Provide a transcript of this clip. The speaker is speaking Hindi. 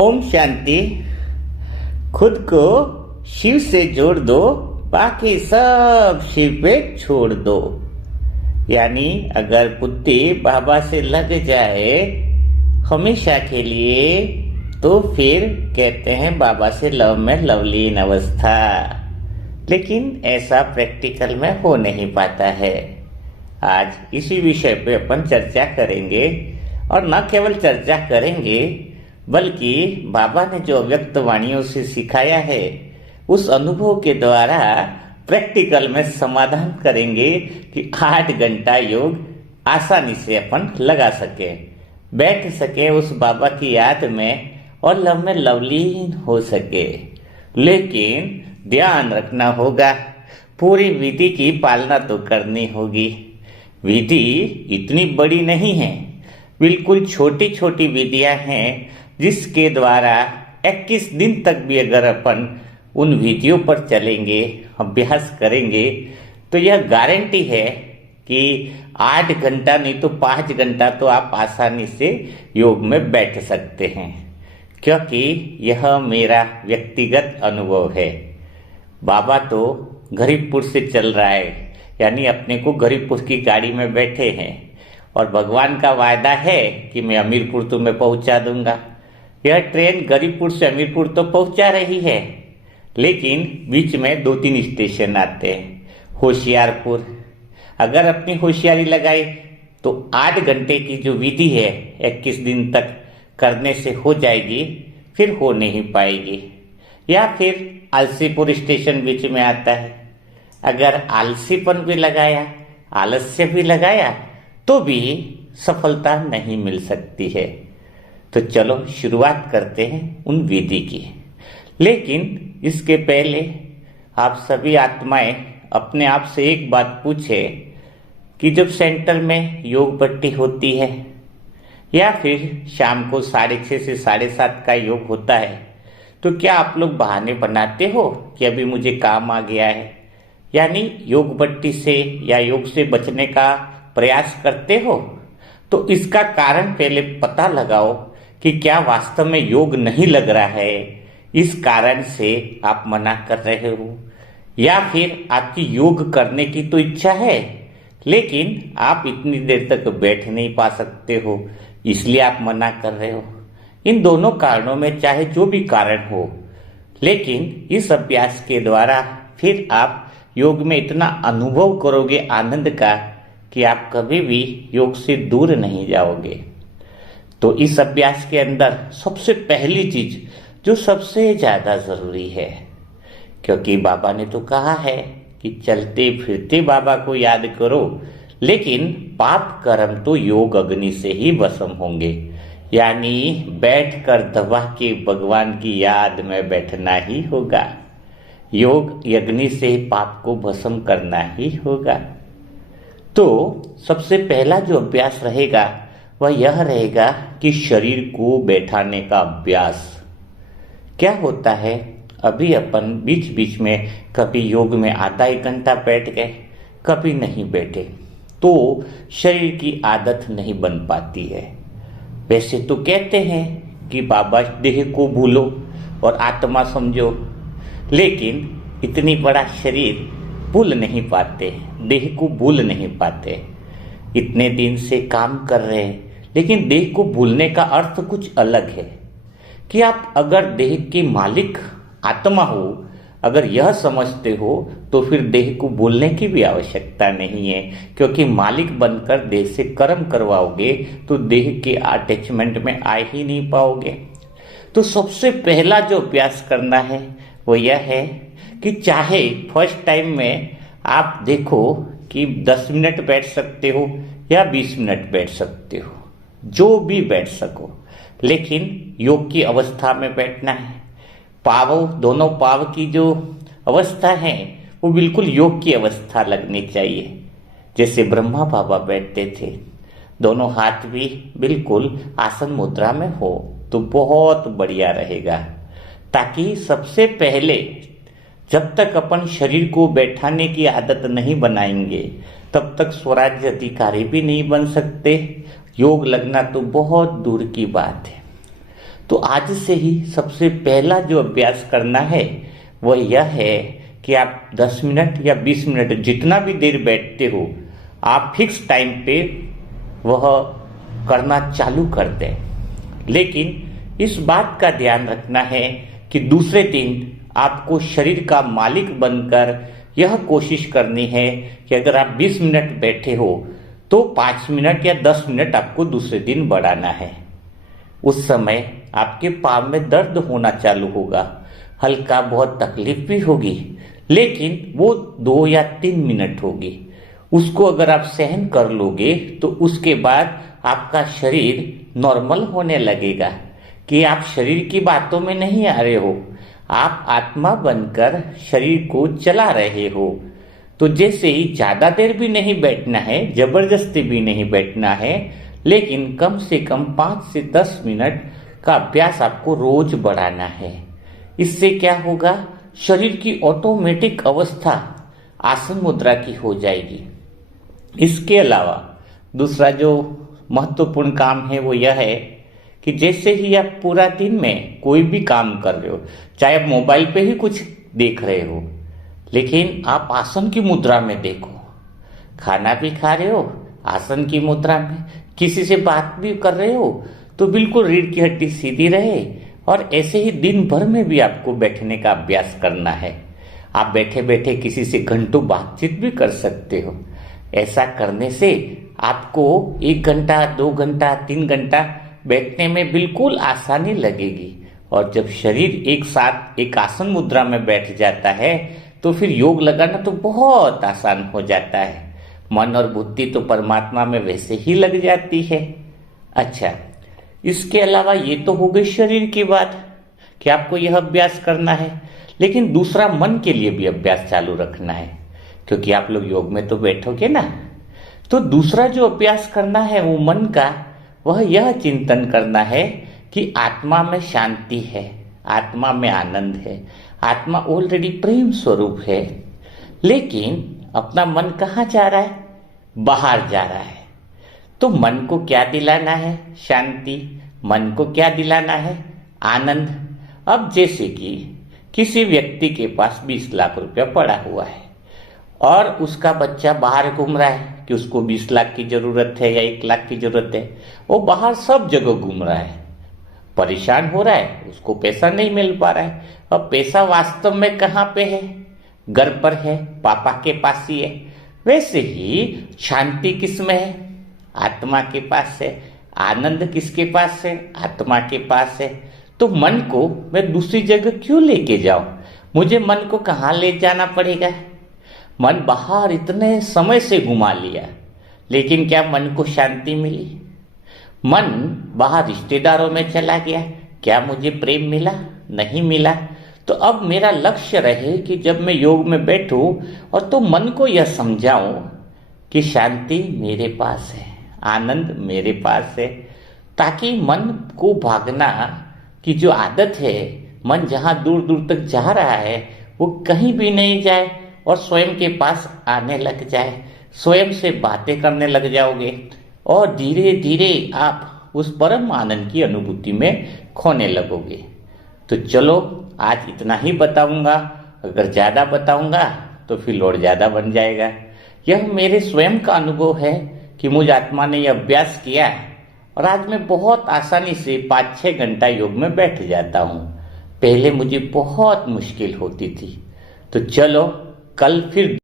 ओम शांति। खुद को शिव से जोड़ दो, बाकी सब शिव पे छोड़ दो। यानी अगर बुद्धि बाबा से लग जाए हमेशा के लिए तो फिर कहते हैं बाबा से लव में लवलीन अवस्था। लेकिन ऐसा प्रैक्टिकल में हो नहीं पाता है। आज इसी विषय पे अपन चर्चा करेंगे और न केवल चर्चा करेंगे बल्कि बाबा ने जो अव्यक्त वाणियों से सिखाया है उस अनुभव के द्वारा प्रैक्टिकल में समाधान करेंगे कि 8 घंटा योग आसानी से अपन लगा सके, बैठ सके उस बाबा की याद में और लव में लवलीन हो सके। लेकिन ध्यान रखना होगा, पूरी विधि की पालना तो करनी होगी। विधि इतनी बड़ी नहीं है, बिल्कुल छोटी छोटी विधियां हैं जिसके द्वारा 21 दिन तक भी अगर अपन उन विधियों पर चलेंगे, अभ्यास करेंगे तो यह गारंटी है कि 8 घंटा नहीं तो 5 घंटा तो आप आसानी से योग में बैठ सकते हैं। क्योंकि यह मेरा व्यक्तिगत अनुभव है। बाबा तो गरीबपुर से चल रहा है, यानी अपने को गरीबपुर की गाड़ी में बैठे हैं और भगवान का वायदा है कि मैं अमीरपुर तुम्हें पहुंचा दूंगा। यह ट्रेन गरीबपुर से अमीरपुर तो पहुंचा रही है, लेकिन बीच में 2-3 स्टेशन आते हैं। होशियारपुर अगर अपनी होशियारी लगाई तो 8 घंटे की जो विधि है 21 दिन तक करने से हो जाएगी, फिर हो नहीं पाएगी। या फिर आलसीपुर स्टेशन बीच में आता है, अगर आलसीपन भी लगाया, आलस्य भी लगाया तो भी सफलता नहीं मिल सकती है। तो चलो शुरुआत करते हैं उन विधि की। लेकिन इसके पहले आप सभी आत्माएं अपने आप से एक बात पूछे कि जब सेंटर में योग पट्टी होती है या फिर शाम को 6:30 से 7:30 का योग होता है तो क्या आप लोग बहाने बनाते हो कि अभी मुझे काम आ गया है, यानी योग पट्टी से या योग से बचने का प्रयास करते हो? तो इसका कारण पहले पता लगाओ कि क्या वास्तव में योग नहीं लग रहा है, इस कारण से आप मना कर रहे हो, या फिर आपकी योग करने की तो इच्छा है लेकिन आप इतनी देर तक बैठ नहीं पा सकते हो इसलिए आप मना कर रहे हो। इन दोनों कारणों में चाहे जो भी कारण हो, लेकिन इस अभ्यास के द्वारा फिर आप योग में इतना अनुभव करोगे आनंद का कि आप कभी भी योग से दूर नहीं जाओगे। तो इस अभ्यास के अंदर सबसे पहली चीज जो सबसे ज्यादा जरूरी है, क्योंकि बाबा ने तो कहा है कि चलते फिरते बाबा को याद करो, लेकिन पाप कर्म तो योग अग्नि से ही भस्म होंगे। यानी बैठकर दबा के भगवान की याद में बैठना ही होगा। योग अग्नि से पाप को भस्म करना ही होगा। तो सबसे पहला जो अभ्यास रहेगा वह यह रहेगा कि शरीर को बैठाने का अभ्यास। क्या होता है, अभी अपन बीच बीच में कभी योग में आधा 1 घंटा बैठ गए, कभी नहीं बैठे, तो शरीर की आदत नहीं बन पाती है। वैसे तो कहते हैं कि बाबा देह को भूलो और आत्मा समझो, लेकिन इतनी बड़ा शरीर भूल नहीं पाते, देह को भूल नहीं पाते। इतने दिन से काम कर रहे हैं, लेकिन देह को भूलने का अर्थ कुछ अलग है कि आप अगर देह के मालिक आत्मा हो, अगर यह समझते हो तो फिर देह को भूलने की भी आवश्यकता नहीं है, क्योंकि मालिक बनकर देह से कर्म करवाओगे तो देह के अटैचमेंट में आ ही नहीं पाओगे। तो सबसे पहला जो अभ्यास करना है वो यह है कि चाहे फर्स्ट टाइम में आप देखो कि 10 मिनट बैठ सकते हो या 20 मिनट बैठ सकते हो, जो भी बैठ सको, लेकिन योग की अवस्था में बैठना है। पाव, दोनों पाव की जो अवस्था है वो बिल्कुल योग की अवस्था लगनी चाहिए, जैसे ब्रह्मा बाबा बैठते थे। दोनों हाथ भी बिल्कुल आसन मुद्रा में हो तो बहुत बढ़िया रहेगा, ताकि सबसे पहले जब तक अपन शरीर को बैठाने की आदत नहीं बनाएंगे तब तक स्वराज्य अधिकारी भी नहीं बन सकते। योग लगना तो बहुत दूर की बात है। तो आज से ही सबसे पहला जो अभ्यास करना है वह यह है कि आप 10 मिनट या 20 मिनट जितना भी देर बैठते हो, आप फिक्स टाइम पे वह करना चालू कर दें। लेकिन इस बात का ध्यान रखना है कि दूसरे दिन आपको शरीर का मालिक बनकर यह कोशिश करनी है कि अगर आप 20 मिनट बैठे हो तो 5 मिनट या 10 मिनट आपको दूसरे दिन बढ़ाना है। उस समय आपके पाँव में दर्द होना चालू होगा, हल्का बहुत तकलीफ भी होगी, लेकिन वो 2 या 3 मिनट होगी। उसको अगर आप सहन कर लोगे तो उसके बाद आपका शरीर नॉर्मल होने लगेगा कि आप शरीर की बातों में नहीं आ रहे हो, आप आत्मा बनकर शरीर को चला रहे हो। तो जैसे ही ज्यादा देर भी नहीं बैठना है, जबरदस्ती भी नहीं बैठना है, लेकिन कम से कम 5 से 10 मिनट का अभ्यास आपको रोज बढ़ाना है। इससे क्या होगा, शरीर की ऑटोमेटिक अवस्था आसन मुद्रा की हो जाएगी। इसके अलावा दूसरा जो महत्वपूर्ण काम है वो यह है कि जैसे ही आप पूरा दिन में कोई भी काम कर रहे हो, चाहे आप मोबाइल पे ही कुछ देख रहे हो, लेकिन आप आसन की मुद्रा में देखो। खाना भी खा रहे हो आसन की मुद्रा में, किसी से बात भी कर रहे हो तो बिल्कुल रीढ़ की हड्डी सीधी रहे। और ऐसे ही दिन भर में भी आपको बैठने का अभ्यास करना है। आप बैठे बैठे किसी से घंटों बातचीत भी कर सकते हो। ऐसा करने से आपको 1 घंटा, 2 घंटा, 3 घंटा बैठने में बिल्कुल आसानी लगेगी। और जब शरीर एक साथ एक आसन मुद्रा में बैठ जाता है तो फिर योग लगाना तो बहुत आसान हो जाता है। मन और बुद्धि तो परमात्मा में वैसे ही लग जाती है। अच्छा, इसके अलावा ये तो हो गई शरीर की बात कि आपको यह अभ्यास करना है, लेकिन दूसरा मन के लिए भी अभ्यास चालू रखना है, क्योंकि आप लोग योग में तो बैठोगे ना। तो दूसरा जो अभ्यास करना है वो मन का, वह यह चिंतन करना है कि आत्मा में शांति है, आत्मा में आनंद है, आत्मा ऑलरेडी प्रेम स्वरूप है। लेकिन अपना मन कहाँ जा रहा है, बाहर जा रहा है। तो मन को क्या दिलाना है, शांति। मन को क्या दिलाना है, आनंद। अब जैसे कि किसी व्यक्ति के पास 20 लाख रुपया पड़ा हुआ है और उसका बच्चा बाहर घूम रहा है कि उसको 20 लाख की जरूरत है या 1 लाख की जरूरत है। वो बाहर सब जगह घूम रहा है, परेशान हो रहा है, उसको पैसा नहीं मिल पा रहा है। अब पैसा वास्तव में कहाँ पे है, घर पर है, पापा के पास ही है। वैसे ही शांति किस में है, आत्मा के पास है। आनंद किसके पास है, आत्मा के पास है। तो मन को मैं दूसरी जगह क्यों लेके जाऊं, मुझे मन को कहाँ ले जाना पड़ेगा। मन बाहर इतने समय से घुमा लिया, लेकिन क्या मन को शांति मिली। मन बाहर रिश्तेदारों में चला गया, क्या मुझे प्रेम मिला, नहीं मिला। तो अब मेरा लक्ष्य रहे कि जब मैं योग में बैठूं और तो मन को यह समझाऊं कि शांति मेरे पास है, आनंद मेरे पास है, ताकि मन को भागना की जो आदत है, मन जहां दूर दूर तक जा रहा है वो कहीं भी नहीं जाए और स्वयं के पास आने लग जाए। स्वयं से बातें करने लग जाओगे और धीरे धीरे आप उस परम आनंद की अनुभूति में खोने लगोगे। तो चलो आज इतना ही बताऊंगा, अगर ज्यादा बताऊंगा तो फिर लोड ज्यादा बन जाएगा। यह मेरे स्वयं का अनुभव है कि मुझ आत्मा ने यह अभ्यास किया और आज मैं बहुत आसानी से 5-6 घंटा योग में बैठ जाता हूँ। पहले मुझे बहुत मुश्किल होती थी। तो चलो कल फिर